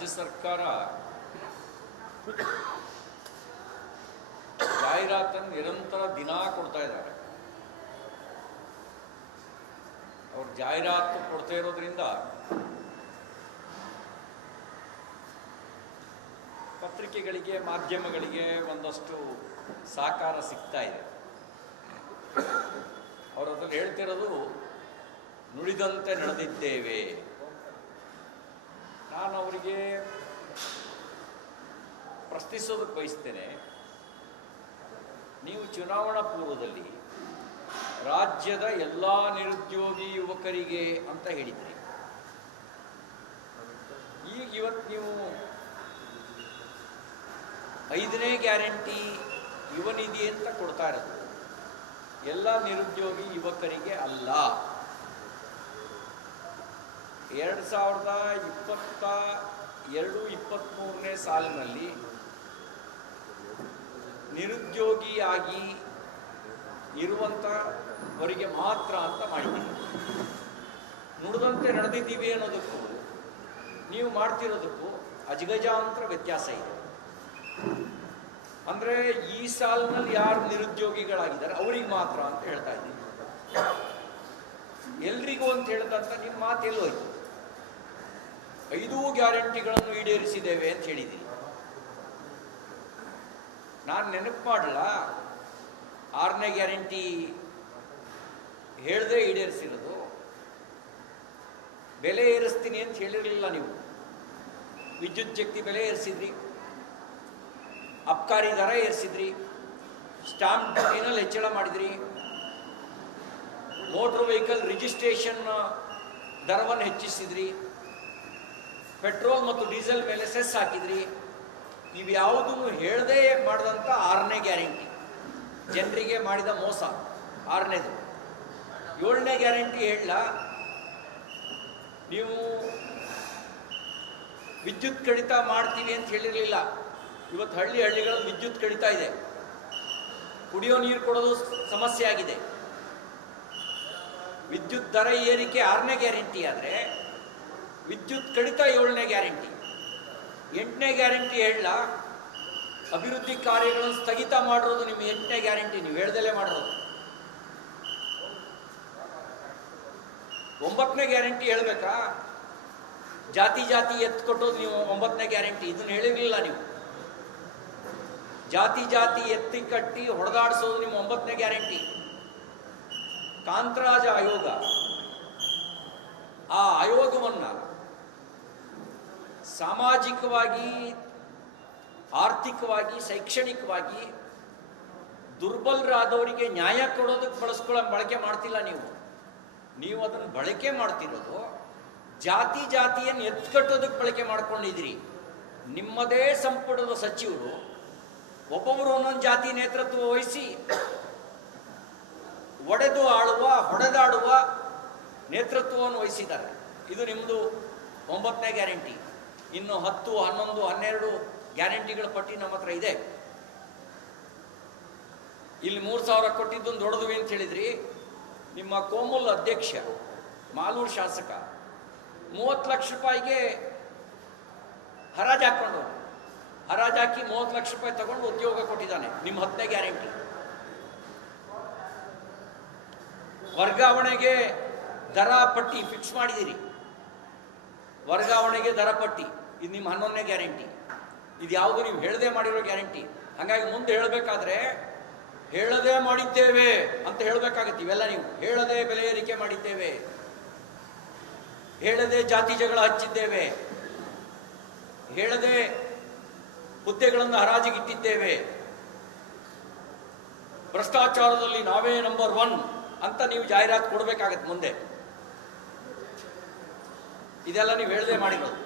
ರಾಜ್ಯ ಸರ್ಕಾರ ಜಾಹೀರಾತನ್ನು ನಿರಂತರ ದಿನ ಕೊಡ್ತಾ ಇದ್ದಾರೆ. ಅವ್ರು ಜಾಹೀರಾತು ಕೊಡ್ತಾ ಇರೋದ್ರಿಂದ ಪತ್ರಿಕೆಗಳಿಗೆ, ಮಾಧ್ಯಮಗಳಿಗೆ ಒಂದಷ್ಟು ಸಹಕಾರ ಸಿಗ್ತಾ ಇದೆ. ಅವರು ಅದನ್ನು ಹೇಳ್ತಿರೋದು ನುಡಿದಂತೆ ನಡೆದಿದ್ದೇವೆ. ನಾನು ಅವರಿಗೆ ಪ್ರಶ್ನಿಸೋದಕ್ಕೆ ಬಯಸ್ತೇನೆ, ನೀವು ಚುನಾವಣಾ ಪೂರ್ವದಲ್ಲಿ ರಾಜ್ಯದ ಎಲ್ಲ ನಿರುದ್ಯೋಗಿ ಯುವಕರಿಗೆ ಅಂತ ಹೇಳಿದ್ರಿ. ಇವತ್ತು ನೀವು 5ನೇ ಗ್ಯಾರಂಟಿ ಯುವ ನಿಧಿ ಅಂತ ಕೊಡ್ತಾ ಇರೋದು ಎಲ್ಲ ನಿರುದ್ಯೋಗಿ ಯುವಕರಿಗೆ ಅಲ್ಲ. 2022-23ನೇ ಸಾಲಿನಲ್ಲಿ ನಿರುದ್ಯೋಗಿಯಾಗಿ ಇರುವಂಥವರಿಗೆ ಮಾತ್ರ ಅಂತ ಮಾಡಿದ್ದೀವಿ. ನುಡಿದಂತೆ ನಡೆದಿದ್ದೀವಿ ಅನ್ನೋದಕ್ಕೂ ನೀವು ಮಾಡ್ತಿರೋದಕ್ಕೂ ಅಜಗಜಾಂತರ ವ್ಯತ್ಯಾಸ ಇದೆ. ಅಂದರೆ ಈ ಸಾಲಿನಲ್ಲಿ ಯಾರು ನಿರುದ್ಯೋಗಿಗಳಾಗಿದ್ದಾರೆ ಅವರಿಗೆ ಮಾತ್ರ ಅಂತ ಹೇಳ್ತಾ ಇದ್ದೀನಿ. ಎಲ್ರಿಗೂ ಅಂತ ಹೇಳಿದಂತ ನಿಮ್ಮ ಮಾತು ಎಲ್ಲೋಯ್ತು? 5 ಗ್ಯಾರಂಟಿಗಳನ್ನು ಈಡೇರಿಸಿದ್ದೇವೆ ಅಂತ ಹೇಳಿದ್ದೀನಿ. ನಾನು ನೆನಪು ಮಾಡಲ್ಲ, 6ನೇ ಗ್ಯಾರಂಟಿ ಹೇಳದೆ ಈಡೇರಿಸಿರೋದು. ಬೆಲೆ ಏರಿಸ್ತೀನಿ ಅಂತ ಹೇಳಿರಲಿಲ್ಲ ನೀವು. ವಿದ್ಯುತ್ ಶಕ್ತಿ ಬೆಲೆ ಏರಿಸಿದ್ರಿ, ಅಬ್ಕಾರಿ ದರ ಏರಿಸಿದ್ರಿ, ಸ್ಟಾಂಪ್ ಡ್ಯೂಟಿನಲ್ಲಿ ಹೆಚ್ಚಳ ಮಾಡಿದ್ರಿ, ಮೋಟರ್ ವೆಹಿಕಲ್ ರಿಜಿಸ್ಟ್ರೇಷನ್ ದರವನ್ನು ಹೆಚ್ಚಿಸಿದ್ರಿ, ಪೆಟ್ರೋಲ್ ಮತ್ತು ಡೀಸೆಲ್ ಮೇಲೆ ಸೆಸ್ ಹಾಕಿದ್ರಿ. ಇವ್ಯಾವುದನ್ನು ಹೇಳದೆ ಮಾಡಿದಂಥ 6ನೇ ಗ್ಯಾರಂಟಿ, ಜನರಿಗೆ ಮಾಡಿದ ಮೋಸ 6ನೇದು. 7ನೇ ಗ್ಯಾರಂಟಿ ಹೇಳಲ್ಲ, ನೀವು ವಿದ್ಯುತ್ ಕಡಿತ ಮಾಡ್ತೀವಿ ಅಂತ ಹೇಳಿರಲಿಲ್ಲ. ಇವತ್ತು ಹಳ್ಳಿಗಳಲ್ಲಿ ವಿದ್ಯುತ್ ಕಡಿತ ಇದೆ, ಕುಡಿಯೋ ನೀರು ಕೊಡೋದು ಸಮಸ್ಯೆ ಆಗಿದೆ. ವಿದ್ಯುತ್ ದರ ಏರಿಕೆ 6ನೇ ಗ್ಯಾರಂಟಿ ಆದರೆ ವಿದ್ಯುತ್ ಕಡಿತ 7ನೇ ಗ್ಯಾರಂಟಿ. 8ನೇ ಗ್ಯಾರಂಟಿ ಹೇಳಲ್ಲ, ಅಭಿವೃದ್ಧಿ ಕಾರ್ಯಗಳನ್ನು ಸ್ಥಗಿತ ಮಾಡಿರೋದು ನಿಮ್ಮ 8ನೇ ಗ್ಯಾರಂಟಿ, ನೀವು ಹೇಳ್ದಲೇ ಮಾಡಿರೋದು. 9ನೇ ಗ್ಯಾರಂಟಿ ಹೇಳಬೇಕಾ? ಜಾತಿ ಎತ್ತು ಕೊಟ್ಟೋದು ನೀವು 9ನೇ ಗ್ಯಾರಂಟಿ. ಇದನ್ನು ಹೇಳಿರಲಿಲ್ಲ ನೀವು. ಜಾತಿ ಎತ್ತಿ ಕಟ್ಟಿ ಹೊಡೆದಾಡಿಸೋದು ನಿಮ್ಮ 9ನೇ ಗ್ಯಾರಂಟಿ. ಕಾಂತರಾಜ ಆಯೋಗ, ಆ ಆಯೋಗವನ್ನು ಸಾಮಾಜಿಕವಾಗಿ, ಆರ್ಥಿಕವಾಗಿ, ಶೈಕ್ಷಣಿಕವಾಗಿ ದುರ್ಬಲರಾದವರಿಗೆ ನ್ಯಾಯ ಕೊಡೋದಕ್ಕೆ ಬಳಕೆ ಮಾಡ್ತಿಲ್ಲ ನೀವು. ನೀವು ಅದನ್ನು ಬಳಕೆ ಮಾಡ್ತಿರೋದು ಜಾತಿಯನ್ನು ಎತ್ಕಟ್ಟೋದಕ್ಕೆ ಬಳಕೆ ಮಾಡ್ಕೊಂಡಿದ್ದೀರಿ. ನಿಮ್ಮದೇ ಸಂಪುಟದ ಸಚಿವರು ಒಬ್ಬೊಬ್ಬರು ಒಂದೊಂದು ಜಾತಿ ನೇತೃತ್ವ ವಹಿಸಿ ಹೊಡೆದಾಡುವ ನೇತೃತ್ವವನ್ನು ವಹಿಸಿದ್ದಾರೆ. ಇದು ನಿಮ್ಮದು 9ನೇ ಗ್ಯಾರಂಟಿ. ಇನ್ನು 10, 11, 12 ಗ್ಯಾರಂಟಿಗಳ ಪಟ್ಟಿ ನಮ್ಮ ಹತ್ರ ಇದೆ. ಇಲ್ಲಿ 3,000 ಕೊಟ್ಟಿದ್ದೊಂದು ದೊಡ್ಡದು ಅಂತ ಹೇಳಿದ್ರಿ. ನಿಮ್ಮ ಕೋಮುಲ್ ಅಧ್ಯಕ್ಷ, ಮಾಲೂರು ಶಾಸಕ 30 ಲಕ್ಷ ರೂಪಾಯಿಗೆ ಹರಾಜು ಹಾಕಿ 30 ಲಕ್ಷ ರೂಪಾಯಿ ತಗೊಂಡು ಉದ್ಯೋಗ ಕೊಟ್ಟಿದ್ದಾನೆ. ನಿಮ್ಮ 10ನೇ ಗ್ಯಾರಂಟಿ. ವರ್ಗಾವಣೆಗೆ ದರ ಪಟ್ಟಿ ಫಿಕ್ಸ್ ಮಾಡಿದ್ದೀರಿ. ವರ್ಗಾವಣೆಗೆ ದರ ಪಟ್ಟಿ, ಇದು ನಿಮ್ಮ 11ನೇ ಗ್ಯಾರಂಟಿ. ಇದು ಯಾವುದು ನೀವು ಹೇಳದೆ ಮಾಡಿರೋ ಗ್ಯಾರಂಟಿ. ಹಾಗಾಗಿ ಮುಂದೆ ಹೇಳಬೇಕಾದ್ರೆ ಹೇಳದೆ ಮಾಡಿದ್ದೇವೆ ಅಂತ ಹೇಳಬೇಕಾಗತ್ತೆ. ಇವೆಲ್ಲ ನೀವು ಹೇಳದೆ ಬೆಲೆ ಏರಿಕೆ ಮಾಡಿದ್ದೇವೆ, ಹೇಳದೆ ಜಾತಿ ಜಗಳ ಹಚ್ಚಿದ್ದೇವೆ, ಹೇಳದೆ ಹುದ್ದೆಗಳನ್ನು ಹರಾಜಿಗಿಟ್ಟಿದ್ದೇವೆ, ಭ್ರಷ್ಟಾಚಾರದಲ್ಲಿ ನಾವೇ ನಂಬರ್ 1 ಅಂತ ನೀವು ಜಾಹೀರಾತು ಕೊಡಬೇಕಾಗತ್ತೆ ಮುಂದೆ. ಇದೆಲ್ಲ ನೀವು ಹೇಳದೆ ಮಾಡಿರೋದು.